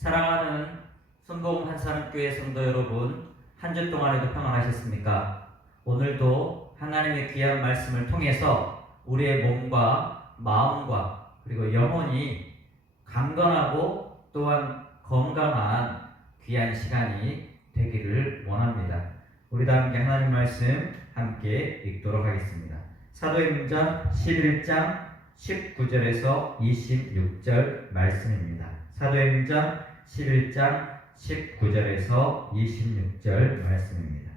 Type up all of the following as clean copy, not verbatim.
사랑하는 순복음 한사람교회 성도 여러분, 한 주 동안에도 평안하셨습니까? 오늘도 하나님의 귀한 말씀을 통해서 우리의 몸과 마음과 그리고 영혼이 강건하고 또한 건강한 귀한 시간이 되기를 원합니다. 우리 다 함께 하나님 말씀 함께 읽도록 하겠습니다. 사도행전 11장 19절에서 26절 말씀입니다. 사도행전 11장 19절에서 26절 말씀입니다.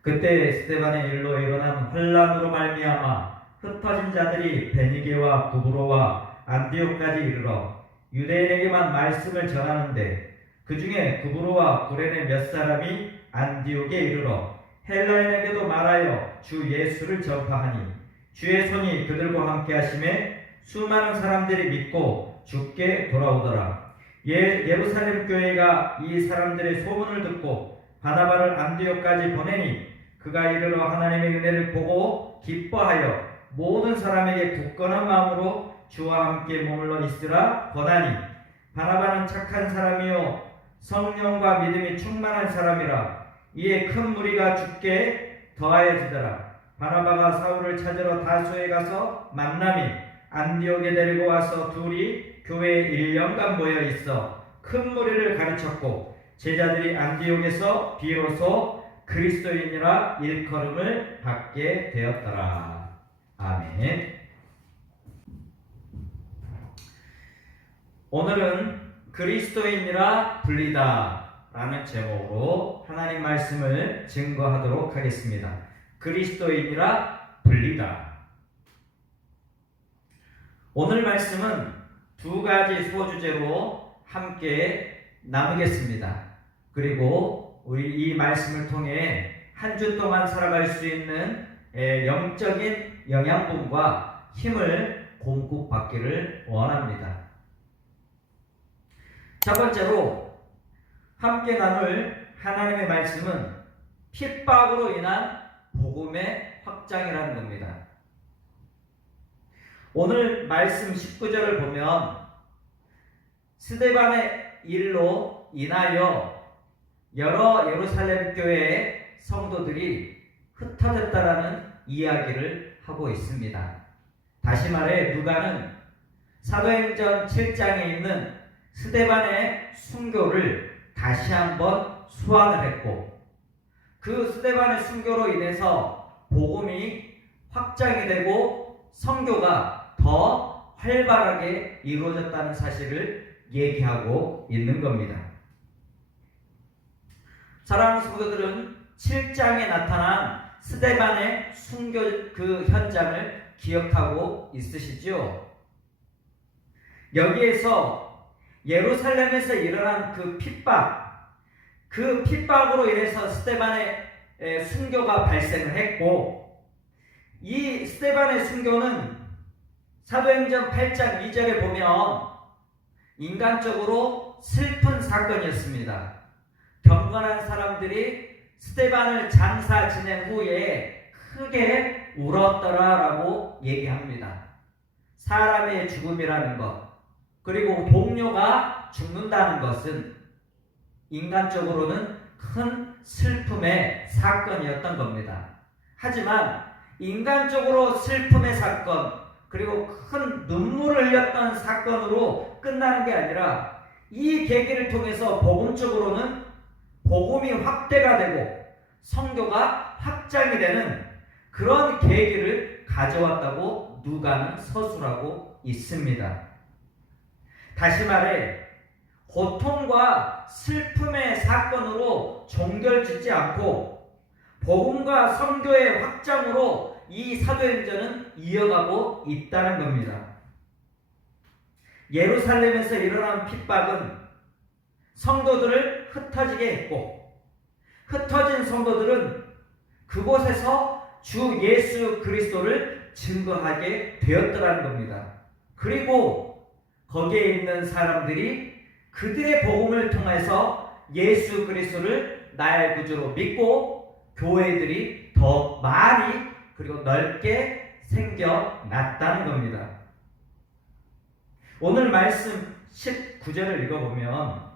그때 스데반의 일로 일어난 환란으로 말미암아 흩어진 자들이 베니게와 구브로와 안디옥까지 이르러 유대인에게만 말씀을 전하는데 그 중에 구브로와 구레네 몇 사람이 안디옥에 이르러 헬라인에게도 말하여 주 예수를 전파하니 주의 손이 그들과 함께 하심에 수많은 사람들이 믿고 주께 돌아오더라. 예루살렘 교회가 이 사람들의 소문을 듣고 바나바를 안디옥까지 보내니 그가 이르러 하나님의 은혜를 보고 기뻐하여 모든 사람에게 굳건한 마음으로 주와 함께 머물러 있으라 권하니 바나바는 착한 사람이요 성령과 믿음이 충만한 사람이라. 이에 큰 무리가 주께 더하여지더라. 바나바가 사울을 찾으러 다소에 가서 만남이 안디옥에 데리고 와서 둘이 교회에 1년간 모여 있어 큰 무리를 가르쳤고 제자들이 안디옥에서 비로소 그리스도인이라 일컬음을 받게 되었더라. 아멘. 오늘은 그리스도인이라 불리다 라는 제목으로 하나님 말씀을 증거하도록 하겠습니다. 그리스도인이라 불리다. 오늘 말씀은 두 가지 소주제로 함께 나누겠습니다. 그리고 우리 이 말씀을 통해 한 주 동안 살아갈 수 있는 영적인 영양분과 힘을 공급받기를 원합니다. 첫 번째로 함께 나눌 하나님의 말씀은 핍박으로 인한 복음의 확장이라는 겁니다. 오늘 말씀 19절을 보면 스데반의 일로 인하여 여러 예루살렘 교회의 성도들이 흩어졌다라는 이야기를 하고 있습니다. 다시 말해 누가는 사도행전 7장에 있는 스데반의 순교를 다시 한번 소환을 했고 그 스데반의 순교로 인해서 복음이 확장이 되고 선교가 더 활발하게 이루어졌다는 사실을 얘기하고 있는 겁니다. 사랑하는 성도들은 7장에 나타난 스데반의 순교 그 현장을 기억하고 있으시죠? 여기에서 예루살렘에서 일어난 그 핍박으로 인해서 스데반의 순교가 발생을 했고 이 스데반의 순교는 사도행전 8장 2절에 보면 인간적으로 슬픈 사건이었습니다. 경건한 사람들이 스데반을 장사 지낸 후에 크게 울었더라라고 얘기합니다. 사람의 죽음이라는 것 그리고 동료가 죽는다는 것은 인간적으로는 큰 슬픔의 사건이었던 겁니다. 하지만 인간적으로 슬픔의 사건 그리고 큰 눈물을 흘렸던 사건으로 끝나는 게 아니라 이 계기를 통해서 복음적으로는 복음이 확대가 되고 선교가 확장이 되는 그런 계기를 가져왔다고 누가는 서술하고 있습니다. 다시 말해 고통과 슬픔의 사건으로 종결짓지 않고 복음과 선교의 확장으로 이 사도행전은 이어가고 있다는 겁니다. 예루살렘에서 일어난 핍박은 성도들을 흩어지게 했고 흩어진 성도들은 그곳에서 주 예수 그리스도를 증거하게 되었더라는 겁니다. 그리고 거기에 있는 사람들이 그들의 복음을 통해서 예수 그리스도를 나의 구주로 믿고 교회들이 더 많이 그리고 넓게 생겨났다는 겁니다. 오늘 말씀 19절을 읽어보면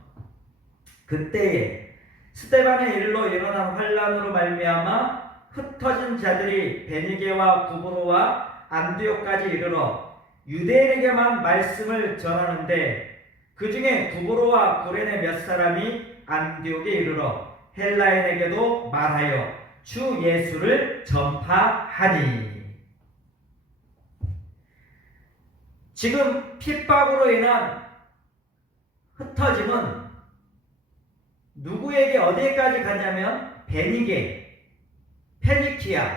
그때에 스데반의 일로 일어난 환란으로 말미암아 흩어진 자들이 베니게와 구브로와 안디옥까지 이르러 유대인에게만 말씀을 전하는데 그 중에 구브로와 구레네 몇 사람이 안디옥에 이르러 헬라인에게도 말하여 주 예수를 전파하니. 지금 핍박으로 인한 흩어짐은 누구에게 어디까지 가냐면 베니게, 페니키아,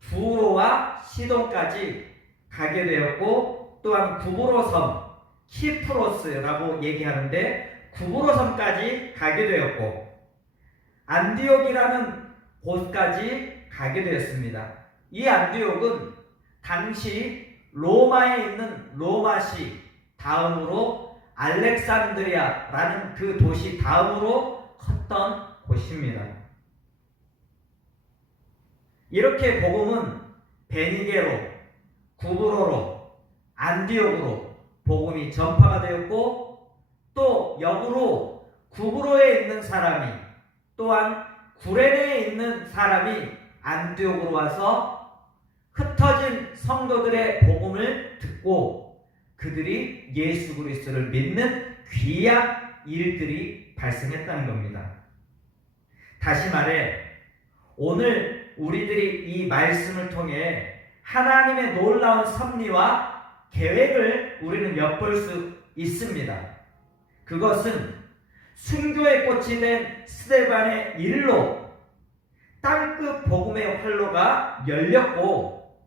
두로와 시돈까지 가게 되었고, 또한 구브로 섬, 키프로스라고 얘기하는데 구브로 섬까지 가게 되었고, 안디옥이라는 곳까지 가게 되었습니다. 이 안디옥은 당시 로마에 있는 로마시 다음으로 알렉산드리아라는 그 도시 다음으로 컸던 곳입니다. 이렇게 복음은 베니게로, 구브로로, 안디옥으로 복음이 전파가 되었고, 또 역으로 구브로에 있는 사람이 또한 구레네에 있는 사람이 안디옥으로 와서 흩어진 성도들의 복음을 듣고 그들이 예수 그리스도를 믿는 귀한 일들이 발생했다는 겁니다. 다시 말해, 오늘 우리들이 이 말씀을 통해 하나님의 놀라운 섭리와 계획을 우리는 엿볼 수 있습니다. 그것은 순교의 꽃이 된 스데반의 일로 땅끝 복음의 활로가 열렸고,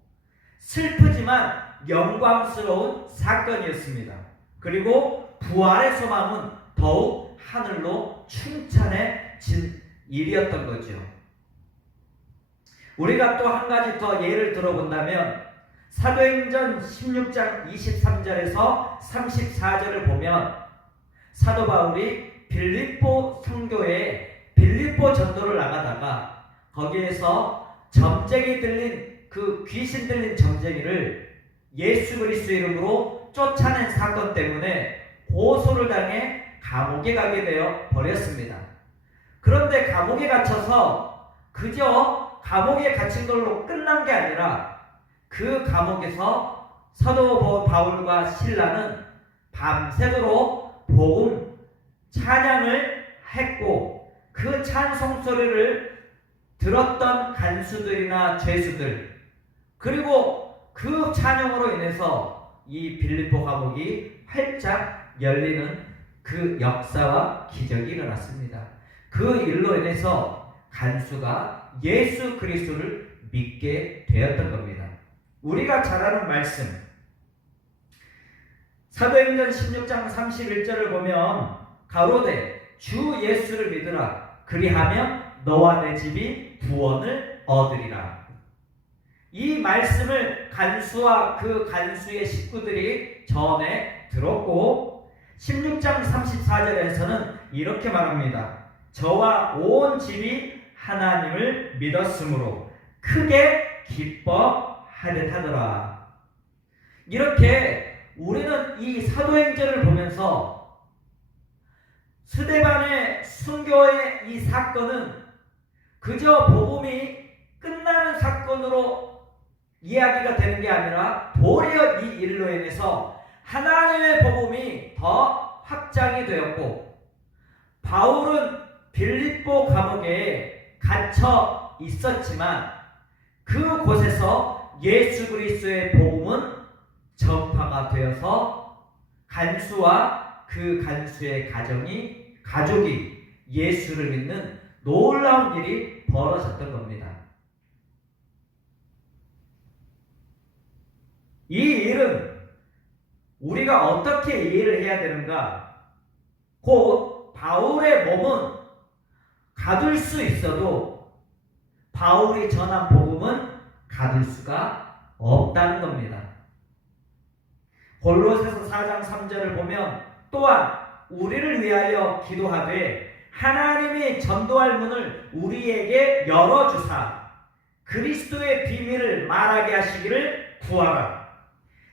슬프지만 영광스러운 사건이었습니다. 그리고 부활의 소망은 더욱 하늘로 충찬해진 일이었던 거죠. 우리가 또 한 가지 더 예를 들어본다면 사도행전 16장 23절에서 34절을 보면 사도 바울이 빌립보 성교에 빌립보 전도를 나가다가 거기에서 점쟁이 들린 그 귀신 들린 점쟁이를 예수 그리스도 이름으로 쫓아낸 사건 때문에 고소를 당해 감옥에 가게 되어 버렸습니다. 그런데 감옥에 갇혀서 그저 감옥에 갇힌 걸로 끝난 게 아니라 그 감옥에서 사도 바울과 실라는 밤새도록 복음 찬양을 했고, 그 찬송 소리를 들었던 간수들이나 죄수들, 그리고 그 찬양으로 인해서 이 빌립보 감옥이 활짝 열리는 그 역사와 기적이 일어났습니다. 그 일로 인해서 간수가 예수 그리스도를 믿게 되었던 겁니다. 우리가 잘 아는 말씀, 사도행전 16장 31절을 보면 가로되 주 예수를 믿으라, 그리하면 너와 내 집이 구원을 얻으리라. 이 말씀을 간수와 그 간수의 식구들이 전에 들었고, 16장 34절에서는 이렇게 말합니다. 저와 온 집이 하나님을 믿었으므로 크게 기뻐하듯하더라. 이렇게 우리는 이 사도행전을 보면서 스데반의 순교의 이 사건은 그저 복음이 끝나는 사건으로 이야기가 되는 게 아니라 도리어 이 일로 인해서 하나님의 복음이 더 확장이 되었고, 바울은 빌립보 감옥에 갇혀 있었지만 그곳에서 예수 그리스도의 복음은 전파가 되어서 간수와 그 간수의 가족이 예수를 믿는 놀라운 일이 벌어졌던 겁니다. 이 일은 우리가 어떻게 이해를 해야 되는가? 곧 바울의 몸은 가둘 수 있어도 바울이 전한 복음은 가둘 수가 없다는 겁니다. 골로새서 4장 3절을 보면 또한 우리를 위하여 기도하되 하나님이 전도할 문을 우리에게 열어주사 그리스도의 비밀을 말하게 하시기를 구하라.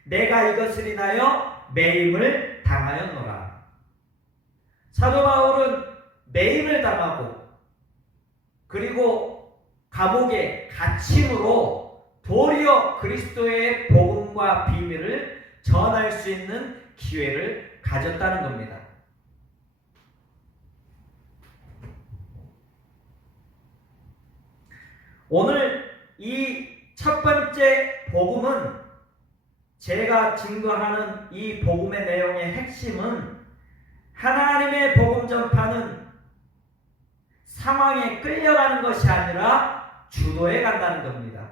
내가 이것을 인하여 매임을 당하였노라. 사도 바울은 매임을 당하고 그리고 감옥에 갇힘으로 도리어 그리스도의 복음과 비밀을 전할 수 있는 기회를 가졌다는 겁니다. 오늘 이 첫 번째 복음은, 제가 증거하는 이 복음의 내용의 핵심은 하나님의 복음 전파는 상황에 끌려가는 것이 아니라 주도해 간다는 겁니다.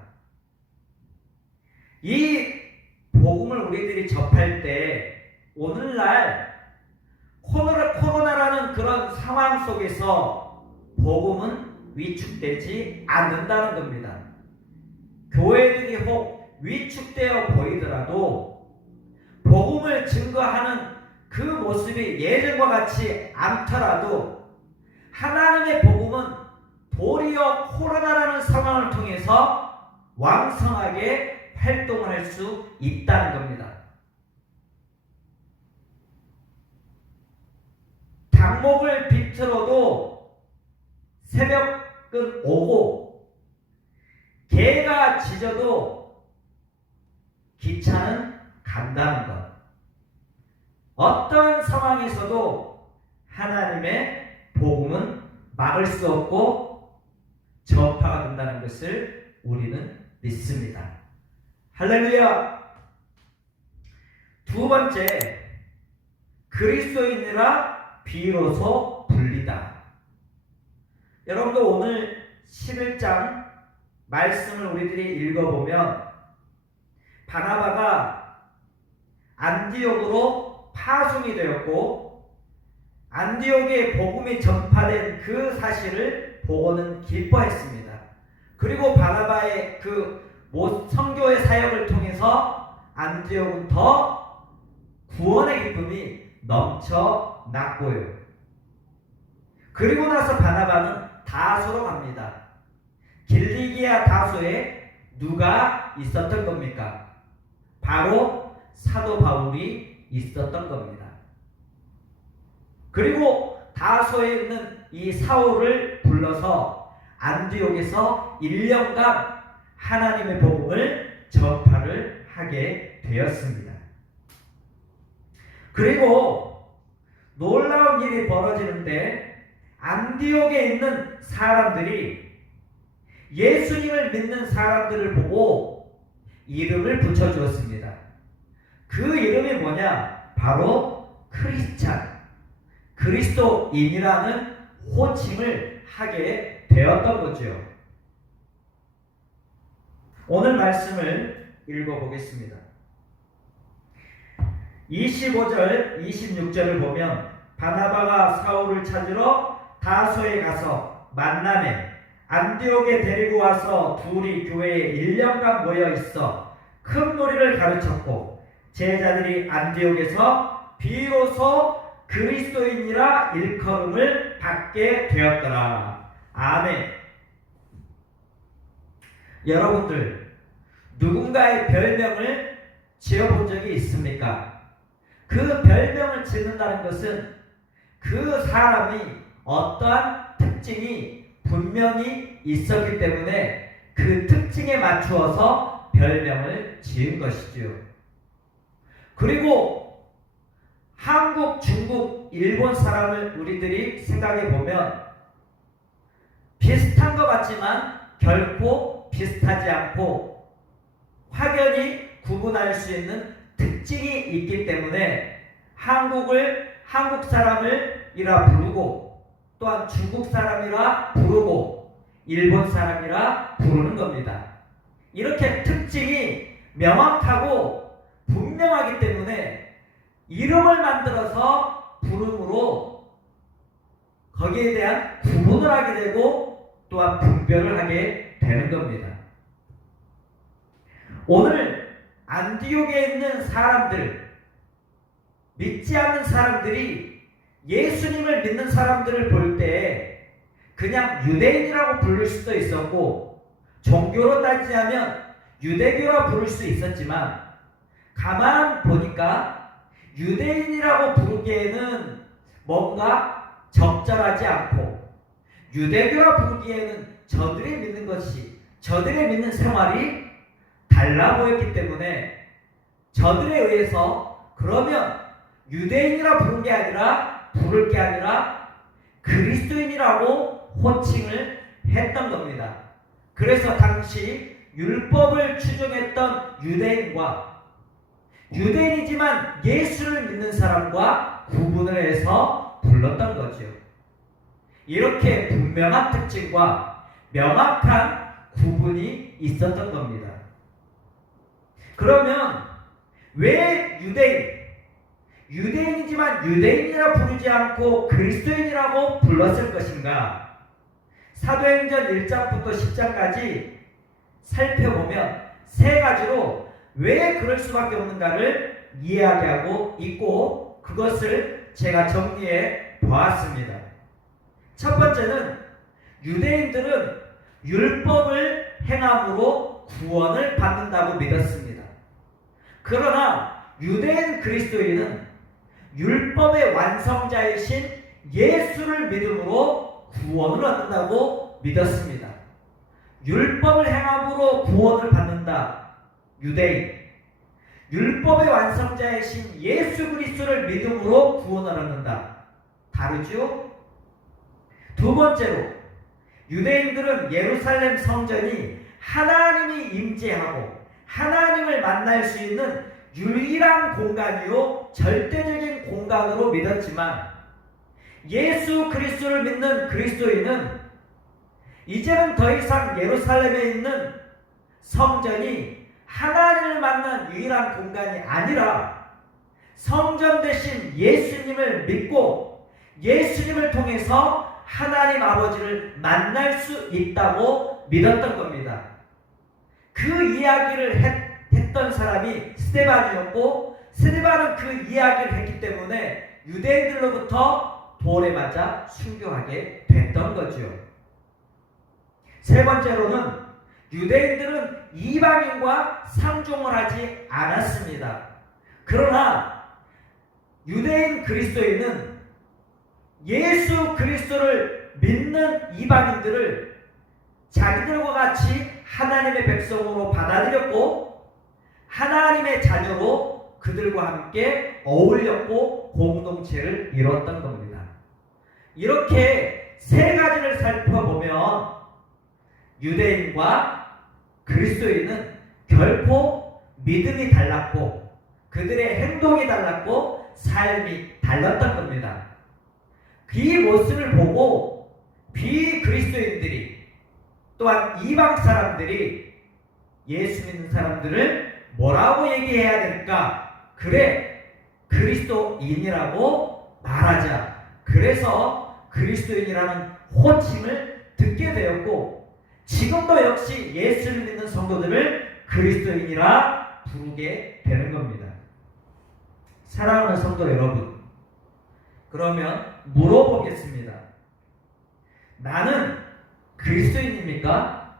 이 복음을 우리들이 접할 때 오늘날 코로나라는 그런 상황 속에서 복음은 위축되지 않는다는 겁니다. 교회들이 혹 위축되어 보이더라도 복음을 증거하는 그 모습이 예전과 같이 않더라도 하나님의 복음은 도리어 코로나라는 상황을 통해서 왕성하게 활동을 할 수 있다는 겁니다. 닭목을 비틀어도 새벽은 오고 개가 짖어도 기차는 간다는 것. 어떤 상황에서도 하나님의 복음은 막을 수 없고 전파가 된다는 것을 우리는 믿습니다. 할렐루야! 두 번째, 그리스도인이라 비로소 불리다. 여러분도 오늘 11장 말씀을 우리들이 읽어보면 바나바가 안디옥으로 파송이 되었고 안디옥에 복음이 전파된 그 사실을 보고는 기뻐했습니다. 그리고 바나바의 그 선교의 사역을 통해서 안디옥은 더 구원의 기쁨이 넘쳐났고요. 그리고 나서 바나바는 다소로 갑니다. 길리기아 다소에 누가 있었던 겁니까? 바로 사도 바울이 있었던 겁니다. 그리고 다소에 있는 이 사울을 불러서 안디옥에서 1년간 하나님의 복음을 전파를 하게 되었습니다. 그리고 놀라운 일이 벌어지는데 안디옥에 있는 사람들이 예수님을 믿는 사람들을 보고 이름을 붙여주었습니다. 그 이름이 뭐냐? 바로 크리스찬, 그리스도인이라는 호칭을 하게 되었던 거죠. 오늘 말씀을 읽어보겠습니다. 25절, 26절을 보면 바나바가 사울을 찾으러 다소에 가서 만남에 안디옥에 데리고 와서 둘이 교회에 1년간 모여 있어 큰 무리를 가르쳤고 제자들이 안디옥에서 비로소 그리스도인이라 일컬음을 받게 되었더라. 아멘. 여러분들 누군가의 별명을 지어본 적이 있습니까? 그 별명을 짓는다는 것은 그 사람이 어떠한 특징이 분명히 있었기 때문에 그 특징에 맞추어서 별명을 지은 것이지요. 그리고 한국, 중국, 일본 사람을 우리들이 생각해 보면 비슷한 것 같지만 결코 비슷하지 않고 확연히 구분할 수 있는 특징이 있기 때문에 한국을 한국 사람이라 부르고 또한 중국 사람이라 부르고 일본 사람이라 부르는 겁니다. 이렇게 특징이 명확하고 분명하기 때문에 이름을 만들어서 부름으로 거기에 대한 구분을 하게 되고 또한 분별을 하게 되는 겁니다. 오늘 안디옥에 있는 사람들, 믿지 않는 사람들이 예수님을 믿는 사람들을 볼 때 그냥 유대인이라고 부를 수도 있었고 종교로 따지자면 유대교라 부를 수 있었지만 가만 보니까 유대인이라고 부르기에는 뭔가 적절하지 않고, 유대교라 부르기에는 저들이 믿는 것이, 저들의 믿는 생활이 달라 보였기 때문에 저들에 의해서 그러면 유대인이라 부를 게 아니라 그리스도인이라고 호칭을 했던 겁니다. 그래서 당시 율법을 추종했던 유대인과 유대인이지만 예수를 믿는 사람과 구분을 해서 불렀던 거죠. 이렇게 분명한 특징과 명확한 구분이 있었던 겁니다. 그러면 왜 유대인이지만 유대인이라 부르지 않고 그리스도인이라고 불렀을 것인가? 사도행전 1장부터 10장까지 살펴보면 세 가지로 왜 그럴 수밖에 없는가를 이야기하고 있고, 그것을 제가 정리해 보았습니다. 첫 번째는 유대인들은 율법을 행함으로 구원을 받는다고 믿었습니다. 그러나 유대인 그리스도인은 율법의 완성자이신 예수를 믿음으로 구원을 얻는다고 믿었습니다. 율법을 행함으로 구원을 받는다, 유대인. 율법의 완성자이신 예수 그리스도를 믿음으로 구원을 얻는다, 다르죠? 두 번째로, 유대인들은 예루살렘 성전이 하나님이 임재하고 하나님을 만날 수 있는 유일한 공간이요 절대적인 공간으로 믿었지만, 예수 그리스도를 믿는 그리스도인은 이제는 더 이상 예루살렘에 있는 성전이 하나님을 만난 유일한 공간이 아니라 성전 대신 예수님을 믿고 예수님을 통해서 하나님 아버지를 만날 수 있다고 믿었던 겁니다. 그 이야기를 했던 사람이 스데반이었고, 스데반은 그 이야기를 했기 때문에 유대인들로부터 돌에 맞아 순교하게 됐던 거죠. 세 번째로는 유대인들은 이방인과 상종을 하지 않았습니다. 그러나 유대인 그리스도인은 예수 그리스도를 믿는 이방인들을 자기들과 같이 하나님의 백성으로 받아들였고, 하나님의 자녀로 그들과 함께 어울렸고 공동체를 이뤘던 겁니다. 이렇게 세 가지를 살펴보면 유대인과 그리스도인은 결코 믿음이 달랐고 그들의 행동이 달랐고 삶이 달랐던 겁니다. 이 모습을 보고 비그리스도인들이, 또한 이방 사람들이 예수 믿는 사람들을 뭐라고 얘기해야 될까? 그래, 그리스도인이라고 말하자. 그래서 그리스도인이라는 호칭을 듣게 되었고, 지금도 역시 예수를 믿는 성도들을 그리스도인이라 부르게 되는 겁니다. 사랑하는 성도 여러분, 그러면 물어보겠습니다. 나는 그리스도인입니까?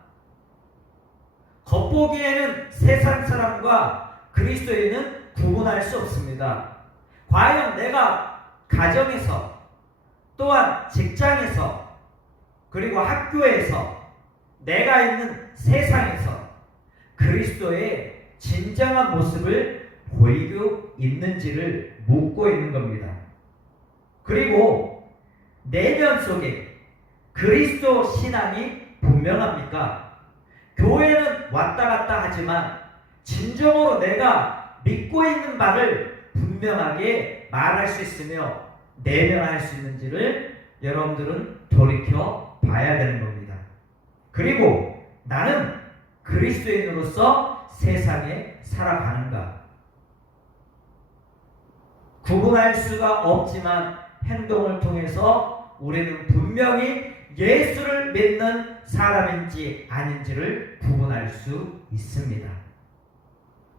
겉보기에는 세상 사람과 그리스도인은 구분할 수 없습니다. 과연 내가 가정에서, 또한 직장에서, 그리고 학교에서, 내가 있는 세상에서 그리스도의 진정한 모습을 보이고 있는지를 묻고 있는 겁니다. 그리고 내면 속에 그리스도 신앙이 분명합니까? 교회는 왔다 갔다 하지만 진정으로 내가 믿고 있는 바를 분명하게 말할 수 있으며 내면할 수 있는지를 여러분들은 돌이켜 봐야 되는 겁니다. 그리고 나는 그리스도인으로서 세상에 살아가는가? 구분할 수가 없지만 행동을 통해서 우리는 분명히 예수를 믿는 사람인지 아닌지를 구분할 수 있습니다.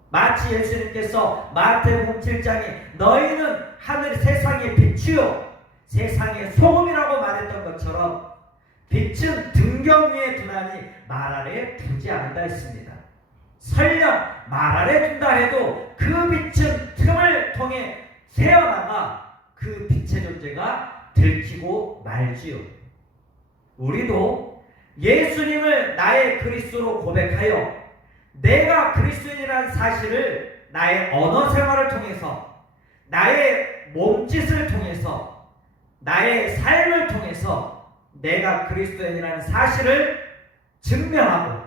마치 예수님께서 마태복음 7장에 너희는 하늘 세상의 빛이요 세상의 소금이라고 말했던 것처럼, 빛은 등경 위에 두나니 말 아래에 두지 않는다 했습니다. 설령 말 아래 둔다 해도 그 빛은 틈을 통해 새어나가 그 빛의 존재가 들키고 말지요. 우리도 예수님을 나의 그리스도로 고백하여 내가 그리스도인이라는 사실을 나의 언어 생활을 통해서, 나의 몸짓을 통해서, 나의 삶을 통해서 내가 그리스도인이라는 사실을 증명하고,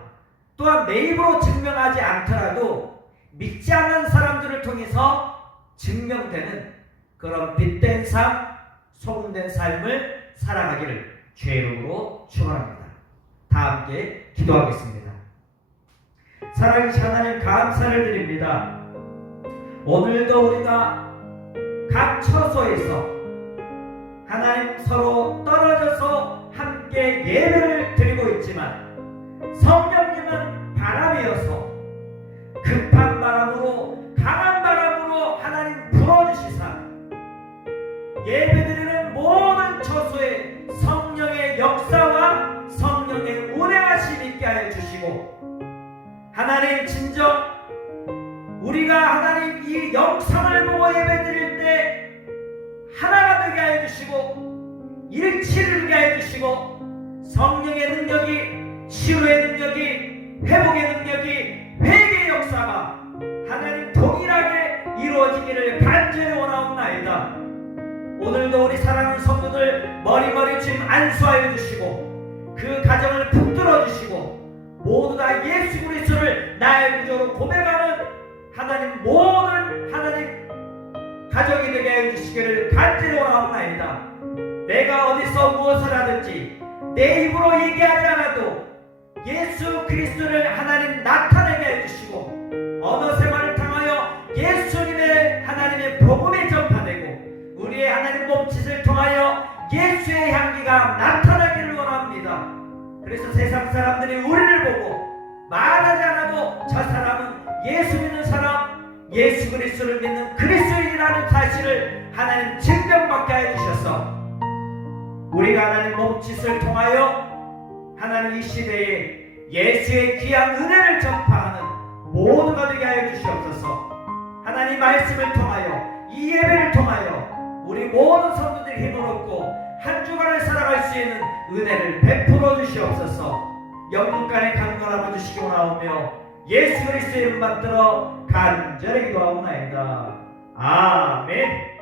또한 내 입으로 증명하지 않더라도 믿지 않는 사람들을 통해서 증명되는 그런 빛된 삶, 소금된 삶을 살아가기를 주의 이름으로 축원합니다. 다 함께 기도하겠습니다. 사랑하신 하나님, 감사를 드립니다. 오늘도 우리가 각 처소에서 하나님 서로 떨어져서 함께 예배를 드리고 있지만 성령님은 바람이어서 급한 바람으로, 강한 바람으로 하나님 불어주시사 예배드리는 모든 처소에 성령의 역사와 성령의 운행하심 있게 하여 주시고, 하나님 진정 우리가 하나님 이 영상을 보고 예배드릴 때 하나가 되게 하여 주시고, 일치를 이루게 하여 주시고, 성령의 능력이, 치유의 능력이, 회복의 능력이, 회개의 역사가 하나님 동일하게 이루어지기를 간절히 원하옵나이다. 오늘도 우리 사랑하는 성도들 머리머리 짐 안수하여 주시고, 그 가정을 붙들어 주시고, 모두 다 예수 그리스도를 나의 구주로 고백하는 하나님 모든 하나님 가정이 되게 해주시기를 간절히 원하옵나이다. 내가 어디서 무엇을 하든지 내 입으로 얘기하지 않아도 예수 그리스도를 하나님 나타내게 해주시고, 언어 생활을 통하여 예수님의 하나님의 복음이 전파되고, 우리의 하나님 몸짓을 통하여 예수의 향기가 나타나기를 원합니다. 그래서 세상 사람들이 우리를 보고 말하지 않아도 저 사람은 예수 믿는 사람, 예수 그리스도를 믿는 그리스도인이라는 사실을 하나님 증명받게 해주셔서 우리가 하나님 몸짓을 통하여 하나님 이 시대에 예수의 귀한 은혜를 전파하는 모두가 되게 하여 주시옵소서. 하나님 말씀을 통하여, 이 예배를 통하여 우리 모든 성도들이 힘을 얻고 한 주간을 살아갈 수 있는 은혜를 베풀어 주시옵소서. 영문간에 강건하고 주시기 원하오며 예수 그리스도의 이름 받들어 간절히 기도하옵나이다. 아멘.